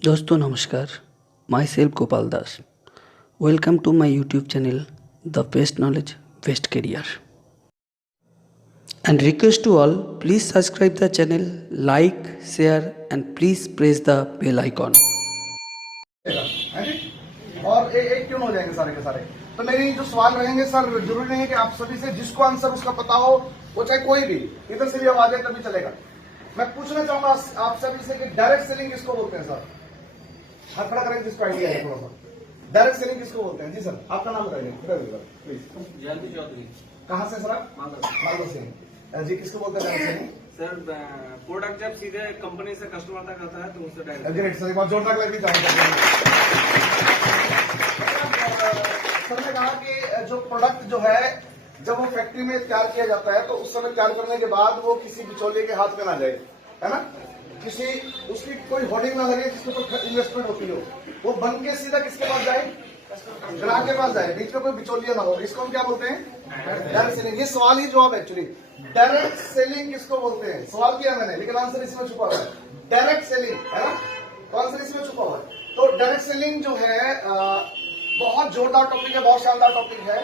दोस्तों नमस्कार, myself Gopal Das. Welcome to my YouTube channel the best knowledge best career and request to all, please subscribe the channel, like, share and please press the bell icon. और एक क्यों हो जाएंगे सारे के सारे। तो मेरी जो सवाल रहेंगे सर, जरूरी नहीं है कि आप सभी से जिसको आंसर उसका पता हो, वो चाहे कोई भी इधर से भी आवाज है तभी चलेगा। मैं पूछना चाहूंगा आप सभी से कि डायरेक्ट सेलिंग किसको बोलते हैं सर? हाथ खड़ा करेंगे जिसको आइडिया है थोड़ा सा। डायरेक्ट सेलिंग किसको बोलते हैं? जी सर, आपका नाम बताइए प्लीज। जयंती चौधरी। कहाँ से सर आप? मालवा से। जी, किसको बोलते हैं डायरेक्ट सेलिंग? सर प्रोडक्ट जब सीधे कंपनी से कस्टमर तक आता है तो उससे डायरेक्ट। ग्रेट सर, एक बार जोरदार लग भी चाहिए। सर ने कहा कि जो प्रोडक्ट जो है जब वो फैक्ट्री में तैयार किया जाता है तो उस समय तैयार करने के बाद वो किसी बिचौलिए के हाथ में ना जाए, है ना? किसी उसकी कोई होर्डिंग ना लगे जिसके ऊपर इन्वेस्टमेंट होती हो, वो बन के सीधा किसके पास जाए? ग्राहक के पास जाए, बीच में कोई बिचौलिया ना हो। इसको हम क्या बोलते हैं? Direct selling. ये सवाल ही जवाब एक्चुअली। डायरेक्ट सेलिंग किसको बोलते हैं? सवाल किया मैंने, लेकिन आंसर इसी में छुपा हुआ है। डायरेक्ट सेलिंग, है ना? तो आंसर इसी में छुपा हुआ है। तो डायरेक्ट सेलिंग जो है बहुत जोरदार टॉपिक है, बहुत शानदार टॉपिक है।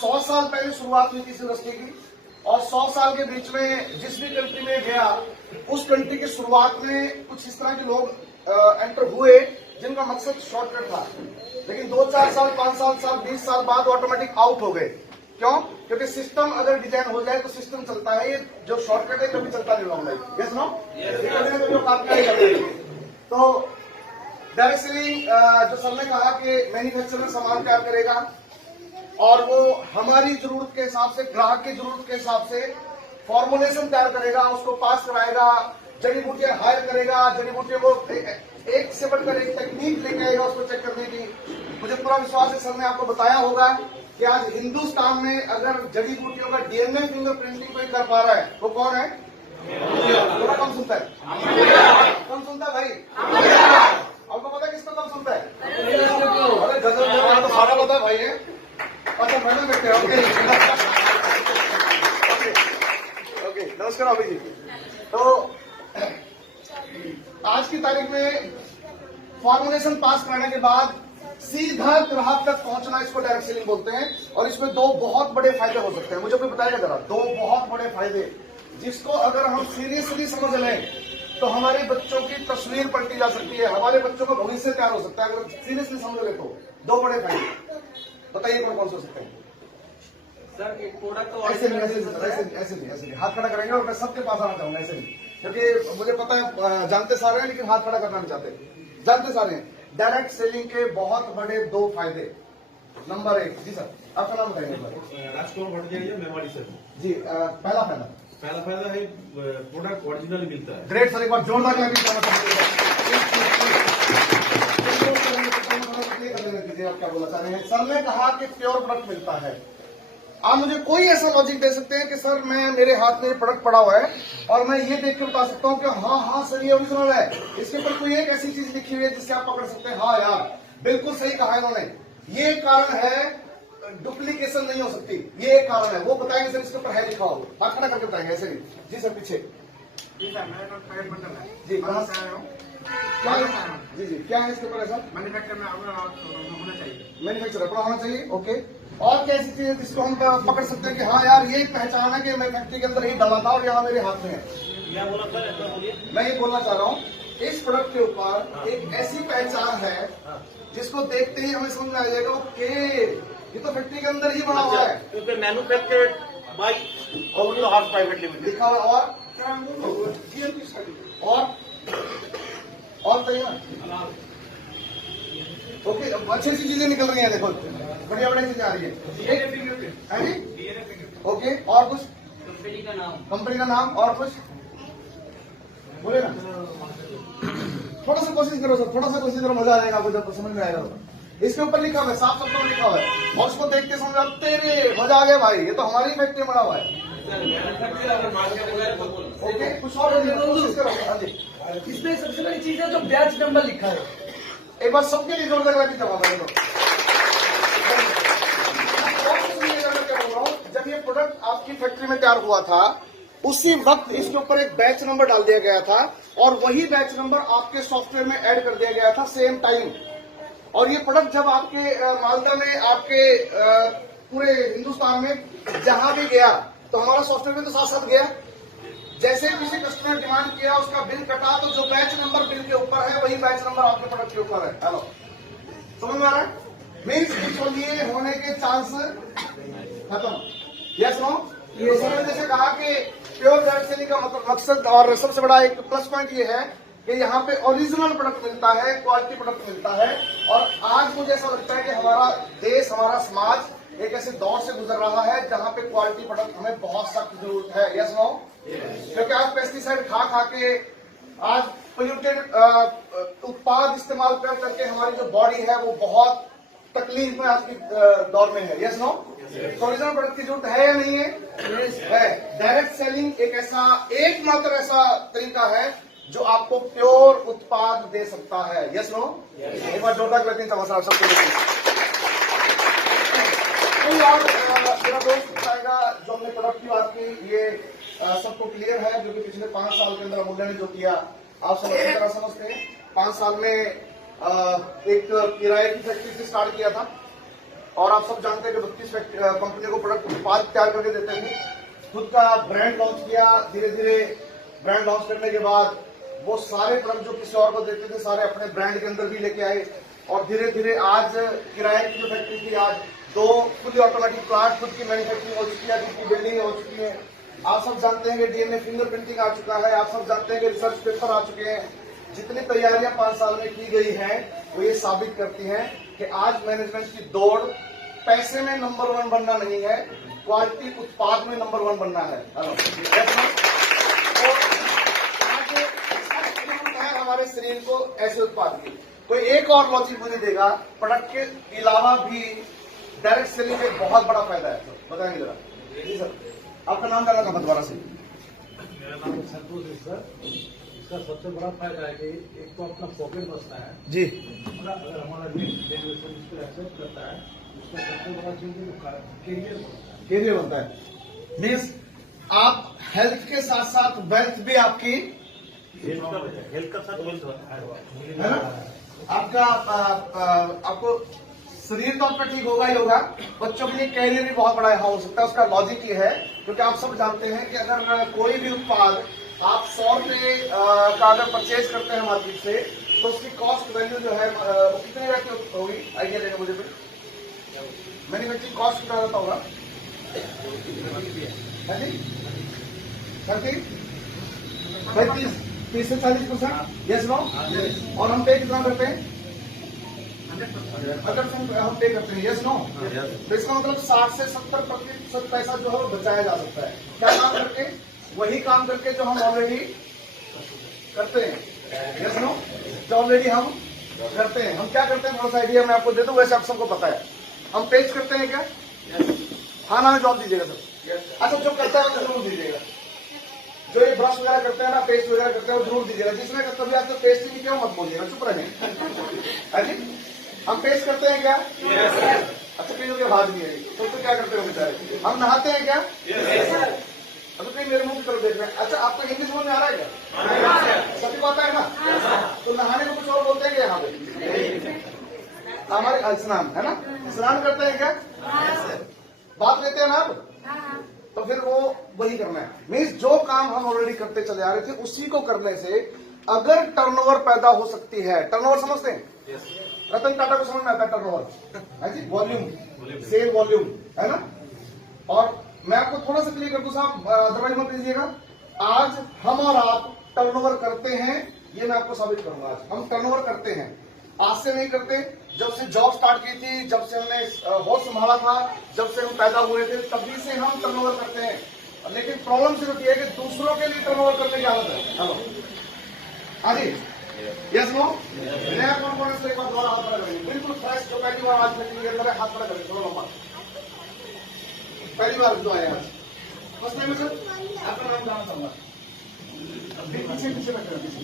100 साल पहले शुरुआत हुई थी इस इंडस्ट्री की, और 100 साल के बीच में जिस भी कंट्री में गया, उस कंट्री की शुरुआत में कुछ इस तरह के लोग एंटर हुए जिनका मकसद शॉर्टकट था, लेकिन 2-4 साल, 5 साल, 20 साल बाद ऑटोमेटिक आउट हो गए। क्यों? क्योंकि सिस्टम अगर डिजाइन हो जाए तो सिस्टम चलता है। ये जो शॉर्टकट है कभी चलता नहीं लॉन्ग लाइफ। Yes no? जो काम किया तो डायरेक्ट सेलिंग जो सर ने कहा कि मैन्युफैक्चरर सामान तैयार करेगा और वो हमारी जरूरत के हिसाब से, ग्राहक की जरूरत के हिसाब से फॉर्मुलेशन तैयार करेगा, उसको पास कराएगा, जड़ी बूटियां हायर करेगा, जड़ी बूटियों को एक से बढ़कर एक टेक्निक लेके आएगा उसको चेक करने की। मुझे पूरा विश्वास है सर ने आपको बताया होगा कि आज हिंदुस्तान में अगर जड़ी बूटियों का डीएनए फिंगर प्रिंटिंग कोई कर पा रहा है वो कौन है? थोड़ा कम सुनता है, कम सुनता है भाई। आपको पता है किसको कम सुनता है? अरे गजब, तो सारा पता है भाई है। अच्छा, मैडम बैठे हैं। ओके, नमस्कार अभी जी। तो आज की तारीख में फॉर्मुलेशन पास कराने के बाद सीधा ग्राहक तक पहुंचना, इसको डायरेक्ट सेलिंग बोलते हैं। और इसमें 2 बहुत बड़े फायदे हो सकते हैं। मुझे कोई बताएगा जरा 2 बहुत बड़े फायदे, जिसको अगर हम सीरियसली समझ लें तो हमारे बच्चों की तस्वीर पलटी जा सकती है, हमारे बच्चों का भविष्य तैयार हो सकता है अगर सीरियसली समझ ले तो। 2 बड़े फायदे बताइए कौन से हो सकते हैं? सर एक प्रोडक्ट तो ऐसे नहीं, हाथ खड़ा करेंगे और मैं सबके पास आना चाहूंगा ऐसे नहीं, क्योंकि मुझे पता है जानते सारे हैं लेकिन हाथ खड़ा करना नहीं चाहते। जानते सारे हैं। डायरेक्ट सेलिंग के बहुत बड़े 2 फायदे। नंबर 1, जी सर आपका नाम बताइए। राजकुमार भट्टाचार्य, मेवाड़ी से। जी, पहला फायदा है प्रोडक्ट ओरिजिनल मिलता है। ग्रेट सर, एक बार जोरदार क्लैपिंग करना चाहूंगा। आप क्या बोलना चाह रहे हैं? सर ने कहा कि प्योर प्रोडक्ट मिलता है। आप मुझे कोई ऐसा लॉजिक दे सकते हैं कि सर मेरे हाथ में प्रोडक्ट पड़ा हुआ है और मैं ये देख के बता सकता हूँ कि हाँ सर ये ओरिजिनल है, इसके ऊपर कोई एक ऐसी चीज लिखी हुई है जिससे आप पकड़ सकते हैं हाँ यार बिल्कुल सही कहा इन्होंने। ये कारण है, डुप्लीकेशन नहीं हो सकती, ये एक कारण है। वो बताएंगे सर इसके ऊपर है लिखा हो, हाथ खड़ा करके बताएंगे ऐसे ही। जी सर पीछे। जी कहाँ से आए हो? जी क्या है इसके ऊपर? सर मैन्युफैक्चर में होना चाहिए, मैन्युफैक्चर अपना होना चाहिए। ओके, और क्या ऐसी चीज है जिसको हम पकड़ सकते हैं कि हाँ यार ये पहचान है कि मैं फैक्ट्री के अंदर ही डाला था और यहाँ मेरे हाथ में है? मैं ये बोलना चाह रहा हूँ, इस प्रोडक्ट के ऊपर एक ऐसी पहचान है जिसको देखते ही हमें समझ में आ जाएगा ओके ये तो फैक्ट्री के अंदर ही बना हुआ है, manufactured by original house private limited लिखा हुआ। और सही है। ओके, अच्छी अच्छी चीजें निकल रही हैं, देखो बढ़िया बढ़िया चीजें आ रही है। ओके, और कुछ? कंपनी का नाम और कुछ बोले ना। थोड़ा सा कोशिश करो सर, थोड़ा सा कोशिश करो, मजा आएगा आपको जब समझ में आएगा। इसके ऊपर लिखा हुआ है, साफ शब्दों में लिखा हुआ है और उसको देख के समझ तेरे मजा आ गया भाई, ये तो हमारी फैक्ट्री में बना हुआ है। ओके, कुछ और कोशिश करो। हाँ जी, इसमें सबसे बड़ी चीज है जो बैच नंबर लिखा है। एक बार सबके लिए जोरदार लगा जवाब है। जब ये प्रोडक्ट आपकी फैक्ट्री में तैयार हुआ था उसी वक्त इसके ऊपर एक बैच नंबर डाल दिया गया था और वही बैच नंबर आपके सॉफ्टवेयर में ऐड कर दिया गया था सेम टाइम। और ये प्रोडक्ट जब आपके मालदा में, आपके पूरे हिंदुस्तान में जहां भी गया तो हमारा सॉफ्टवेयर में तो साथ साथ गया। जैसे किसी कस्टमर ने डिमांड किया, उसका बिल कटा, तो जो बैच नंबर बिल के ऊपर है वही बैच नंबर आपके प्रोडक्ट के ऊपर है। हेलो, समझ में आ रहा है? मीन्स बिचौलिए होने के चांस खत्म। Yes no? जैसे कहा कि प्योर डायरेक्ट सेलिंग का मकसद और सबसे बड़ा एक प्लस पॉइंट ये है कि यहाँ पे ओरिजिनल प्रोडक्ट मिलता है, क्वालिटी प्रोडक्ट मिलता है। और आज मुझे ऐसा लगता है कि हमारा देश, हमारा समाज एक ऐसे दौर से गुजर रहा है जहाँ पे क्वालिटी प्रोडक्ट हमें बहुत सख्त जरूरत है। Yes no? क्योंकि आज पेस्टिसाइड खा खा के, आज पोल्यूटेड उत्पाद इस्तेमाल कर करके हमारी जो बॉडी है वो बहुत तकलीफ में आज की दौर में है। Yes no? ओरिजिनल प्रोडक्ट की जरूरत है या नहीं है? है। डायरेक्ट सेलिंग एक ऐसा, एकमात्र ऐसा तरीका है जो आपको प्योर उत्पाद दे सकता है। Yes no? एक बार जोरदार करते हैं तमाशा सबको। कोई और मेरा दोस्त बताएगा जो हमने प्रोडक्ट की बात की, ये सबको क्लियर है, जो कि पिछले 5 साल के अंदर अमूल्य ने जो किया आप सब अच्छी तरह समझते हैं। 5 साल में एक किराए की फैक्ट्री से स्टार्ट किया था और आप सब जानते हैं कि 32 कंपनी को प्रोडक्ट उत्पाद तैयार करके देते थे। खुद का ब्रांड लॉन्च किया, धीरे धीरे ब्रांड लॉन्च करने के बाद वो सारे प्रोडक्ट जो किसी और को देते थे सारे अपने ब्रांड के अंदर भी लेके आए। और धीरे धीरे आज किराए की जो फैक्ट्री थी, आज 2 फुली ऑटोमेटिक प्लांट, खुद की मैन्युफैक्चरिंग हो चुकी है, खुद की बिल्डिंग हो चुकी है। आप सब जानते हैं कि डीएनए फिंगरप्रिंटिंग आ चुका है। आप सब जानते हैं कि रिसर्च पेपर आ चुके हैं। जितनी तैयारियां 5 साल में की गई हैं वो ये साबित करती हैं कि आज मैनेजमेंट की दौड़ पैसे में नंबर 1 बनना नहीं है, क्वालिटी उत्पाद में नंबर 1 बनना है। हमारे शरीर को ऐसे उत्पाद की कोई एक और लॉजिक मुझे देगा, प्रोडक्ट के अलावा भी डायरेक्ट सेलिंग में बहुत बड़ा फायदा है। तो बताएंगे जरा। जी सर, आपका नाम जाना था दोबारा से? मेरा नाम संतोष है सर। इसका सबसे बड़ा फायदा है कि एक तो अपना पॉकेट बचता है जी। अगर हमारा जनरेशन इसको एक्सेप्ट करता है, उसका सबसे बड़ा चीज कैरियर बनता है। मीन्स आप हेल्थ के साथ साथ वेल्थ भी आपकी, हेल्थ का साथ वेल्थ है ना? आपका आपको शरीर तो आपका ठीक होगा ही होगा, बच्चों के लिए कैरियर भी बहुत बड़ा हो सकता है। उसका लॉजिक ये है क्योंकि आप सब जानते हैं कि अगर कोई भी उत्पाद आप 100 रुपए का अगर परचेज करते हैं मार्केट से, तो उसकी कॉस्ट वैल्यू जो है वो कितने रहती होगी? आइडिया देना मुझे। मैन्युफैक्चरिंग कॉस्ट कितना रहता होगा? 30 से 40%। Yes no? और हम पे कितना करते हैं? 100% हम पे करते हैं। Yes no? तो इसका मतलब 60 से 70% पैसा जो है वो बचाया जा सकता है। क्या काम करके? वही काम करके जो हम ऑलरेडी करते हैं। Yes no? जो ऑलरेडी हम करते हैं। हम क्या करते हैं, थोड़ा सा आइडिया मैं आपको दे दूं, वैसे आप सबको पता है। हम पेस्ट करते हैं क्या? हाँ ना, जवाब दीजिएगा सर। अच्छा, जो करता है वो जरूर दीजिएगा। जो ये ब्रश वगैरह करते हैं ना, पेस्ट वगैरह करते हैं, वो जरूर दीजिएगा। जिसने कभी आपको पेस्ट ही नहीं किया मत बोलिएगा, चुप रहें। हम पेस्ट करते हैं क्या? अच्छा, कहीं के भाग नहीं है तो क्या करते हो बेचारे? हम नहाते हैं क्या? अच्छा, कहीं मेरे मुंह की तरफ देख रहे हैं। अच्छा, आपको हिंदी समझ में आ रहा है क्या? सभी बात है ना? तो नहाने को कुछ और बोलते हैं क्या यहाँ पे? हमारे स्नान है ना, स्नान करते हैं क्या? बात लेते हैं ना आप? तो फिर वो वही करना है। मीन्स जो काम हम ऑलरेडी करते चले आ रहे थे उसी को करने से अगर टर्नओवर पैदा हो सकती है। टर्नओवर समझते हैं? रतन टाटा को समझ में आता है टर्नओवर है जी? वॉल्यूम, सेल वॉल्यूम, है ना? और मैं आपको थोड़ा सा क्लियर कर दूं साहब, अदरवाइज मत लीजिएगा। आज हम और आप टर्नओवर करते हैं, ये मैं आपको साबित करूंगा। आज हम टर्नओवर करते हैं, आज से नहीं करते। जब से जॉब स्टार्ट की थी, जब से हमने होश संभाला था, जब से हम पैदा हुए थे, तभी से हम टर्नओवर करते हैं। लेकिन प्रॉब्लम सिर्फ ये है कि दूसरों के लिए टर्नओवर करने की आदत है। हेलो, हाँ जी, यस नो? नया कॉन्फिडेंस एक बार दोबारा हाथ खड़ा करेंगे, बिल्कुल फ्रेश, जो पहली बार आज मीटिंग के अंदर है, हाथ खड़ा करेंगे थोड़ा लंबा। पहली बार जो आए आज फर्स्ट टाइम सर, आपका नाम जाना चाहूंगा। पीछे पीछे बैठे पीछे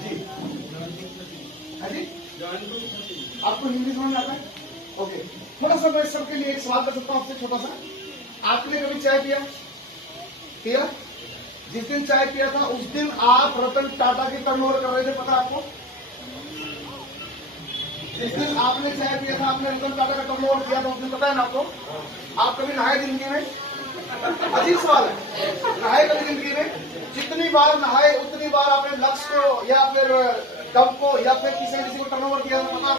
जी। हाँ जी, आपको हिंदी समझ में आता है? ओके, थोड़ा सा मैं सबके लिए एक सवाल कर सकता हूँ आपसे छोटा सा। आपने कभी चाय पिया? जिस दिन चाय पिया था उस दिन आप रतन टाटा की टर्नओवर कर रहे थे, पता आपको? जिस दिन आपने चाय पिया था आपने रतन टाटा का टर्नओवर किया था उस दिन, पता है ना आपको? आप कभी नहाए जिंदगी में? अजीब सवाल है, नहाए कभी जिंदगी में? जितनी बार नहाए उतनी बार आपने लक्ष्य को या फिर डब को या फिर किसी न किसी को टर्नओवर किया था, पता?